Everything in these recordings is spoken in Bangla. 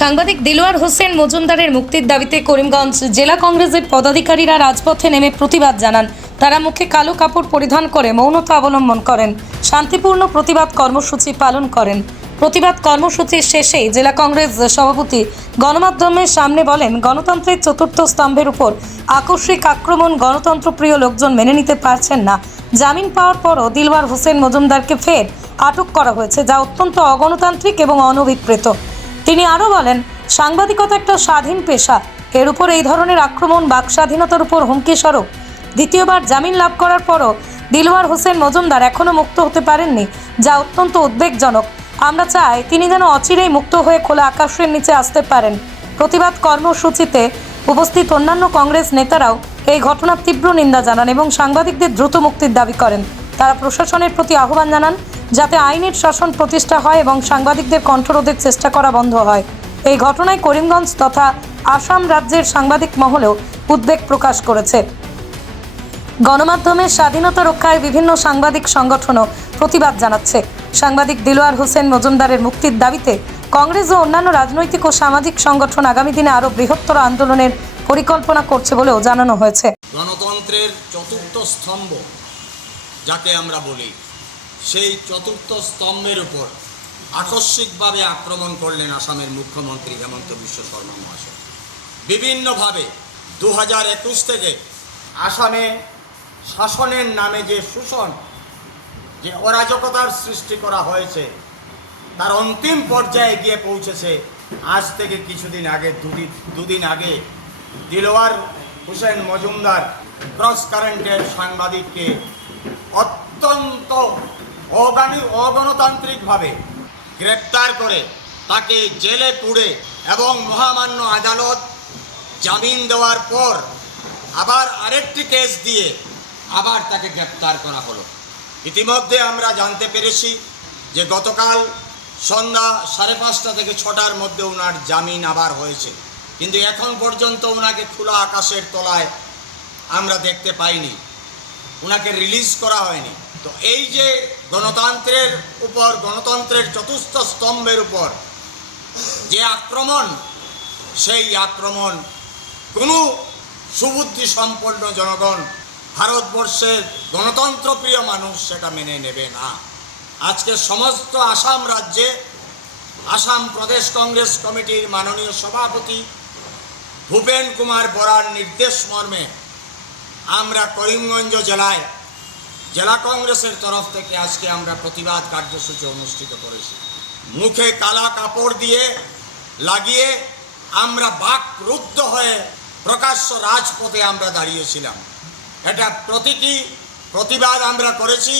সাংবাদিক দিলওয়ার হোসেন মজুমদারের মুক্তির দাবিতে করিমগঞ্জ জেলা কংগ্রেসের পদাধিকারীরা রাজপথে নেমে প্রতিবাদ জানান। তারা মুখে কালো কাপড় পরিধান করে মৌনতা অবলম্বন করেন, শান্তিপূর্ণ প্রতিবাদ কর্মসূচি পালন করেন। প্রতিবাদ কর্মসূচির শেষে জেলা কংগ্রেস সভাপতি গণমাধ্যমের সামনে বলেন, গণতন্ত্রের চতুর্থ স্তম্ভের উপর আকস্মিক আক্রমণ গণতন্ত্রপ্রিয় লোকজন মেনে নিতে পারছেন না। জামিন পাওয়ার পরও দিলওয়ার হোসেন মজুমদারকে ফের আটক করা হয়েছে, যা অত্যন্ত অগণতান্ত্রিক এবং অনভিপ্রেত। তিনি আরও বলেন, সাংবাদিকতা একটা স্বাধীন পেশা। এর উপর এই ধরনের আক্রমণ বাক স্বাধীনতার উপর হুমকি স্বরূপ। দ্বিতীয়বার জামিন লাভ করার পরও দিলওয়ার হোসেন মজুমদার এখনও মুক্ত হতে পারেননি, যা অত্যন্ত উদ্বেগজনক। আমরা চাই তিনি যেন অচিরেই মুক্ত হয়ে খোলা আকাশের নিচে আসতে পারেন। প্রতিবাদ কর্মসূচিতে উপস্থিত অন্যান্য কংগ্রেস নেতারাও এই ঘটনার তীব্র নিন্দা জানান এবং সাংবাদিকদের দ্রুত মুক্তির দাবি করেন। তারা প্রশাসনের প্রতি আহ্বান জানান যাতে আইনের শাসন প্রতিষ্ঠা হয় এবং সাংবাদিকদের কণ্ঠরোধের চেষ্টা করা বন্ধ হয়। এই ঘটনায় করিমগঞ্জ তথা আসাম রাজ্যের সাংবাদিক মহলেও উদ্বেগ প্রকাশ করেছে। গণমাধ্যমের স্বাধীনতা রক্ষায় বিভিন্ন সাংবাদিক সংগঠনও প্রতিবাদ জানাচ্ছে। সাংবাদিক দিলোয়ার হোসেন মজুমদারের মুক্তির দাবিতে কংগ্রেস ও অন্যান্য রাজনৈতিক ও সামাজিক সংগঠন আগামী দিনে আরও বৃহত্তর আন্দোলনের পরিকল্পনা করছে বলেও জানানো হয়েছে। গণতন্ত্রের চতুর্থ স্তম্ভ, যাকে আমরা বলি সেই চতুর্থ স্তম্ভের উপর আকস্মিকভাবে আক্রমণ করলেন আসামের মুখ্যমন্ত্রী হেমন্ত বিশ্ব শর্মা মহাশয়। বিভিন্নভাবে দু হাজার একুশ থেকে আসামে শাসনের নামে যে শোষণ, যে অরাজকতার সৃষ্টি করা হয়েছে, তার অন্তিম পর্যায়ে গিয়ে পৌঁছেছে আজ থেকে কিছুদিন আগে দুদিন দুদিন আগে দিলওয়ার হোসেন মজুমদার ক্রস কারেন্টের সাংবাদিককে অত্যন্ত অগানি অগণতান্ত্রিকভাবে গ্রেপ্তার করে তাকে জেলে পুড়ে এবং মহামান্য আদালত জামিন দেওয়ার পর আবার আরেকটি কেস দিয়ে আবার তাকে গ্রেপ্তার করা হলো। ইতিমধ্যে আমরা জানতে পেরেছি যে গতকাল সন্ধ্যা সাড়ে পাঁচটা থেকে ছটার মধ্যে ওনার জামিন আবার হয়েছে। কিন্তু এখন পর্যন্ত ওনাকে খোলা আকাশের তলায় আমরা দেখতে পাইনি। ওনাকে রিলিজ করা হয়নি। তো এই যে গণতন্ত্রের উপর, গণতন্ত্রের চতুর্থ স্তম্ভের উপর যে আক্রমণ, সেই আক্রমণ কোনো সুবুদ্ধি সম্পন্ন জনগণ, ভারতবর্ষের গণতন্ত্রপ্রিয় মানুষ সেটা মেনে নেবে না। আজকে সমস্ত আসাম রাজ্যে, আসাম প্রদেশ কংগ্রেস কমিটির মাননীয় সভাপতি ভূপেন কুমার বরার নির্দেশ মর্মে আমরা করিমগঞ্জ জেলায় জেলা কংগ্রেসের তরফ থেকে আজকে আমরা প্রতিবাদ কার্যসূচি অনুষ্ঠিত করেছি। মুখে কালা কাপড় দিয়ে লাগিয়ে আমরা বাক রুদ্ধ হয়ে প্রকাশ্য রাজপথে আমরা দাঁড়িয়েছিলাম। এটা প্রতীকী প্রতিবাদ আমরা করেছি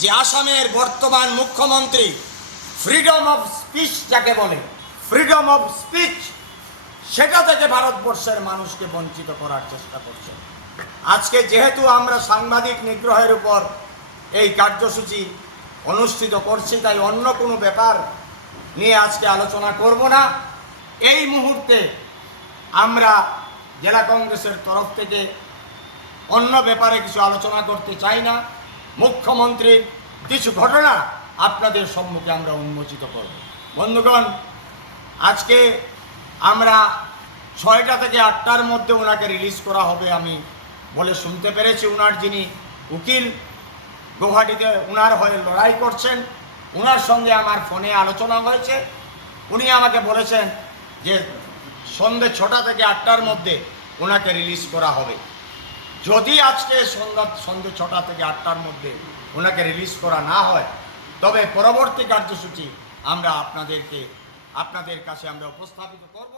যে আসামের বর্তমান মুখ্যমন্ত্রী ফ্রিডম অফ স্পিচ যাকে বলে, ফ্রিডম অফ স্পিচ, সেটা থেকে ভারতবর্ষের মানুষকে বঞ্চিত করার চেষ্টা করছে আজকে যেহেতু আমরা সাংবাদিক নিগ্রহের উপর এই কার্যসূচি অনুষ্ঠিত করছি, তাই অন্য কোনো ব্যাপার নিয়ে আজকে আলোচনা করব না। এই মুহূর্তে আমরা জেলা কংগ্রেসের তরফ থেকে অন্য ব্যাপারে কিছু আলোচনা করতে চাই না। মুখ্যমন্ত্রীর কিছু ঘটনা আপনাদের সম্মুখে আমরা উন্মোচিত করব। বন্ধুগণ, আজকে আমরা ছয়টা থেকে আটটার মধ্যে ওনাকে রিলিজ করা হবে আমি বলে শুনতে পেরেছি ওনার যিনি উকিল, গৌহাটিতে ওনার হয়ে লড়াই করছেন। ওনার সঙ্গে আমার ফোনে আলোচনা হয়েছে। উনি আমাকে বলেছেন যে সন্ধ্যে ছটা থেকে আটটার মধ্যে ওনাকে রিলিজ করা হবে। যদি আজকে সন্ধ্যা, সন্ধ্যে ছটা থেকে আটটার মধ্যে ওনাকে রিলিজ করা না হয়, তবে পরবর্তী কার্যসূচি আমরা আপনাদেরকে, আপনাদের কাছে আমরা উপস্থাপিত করব।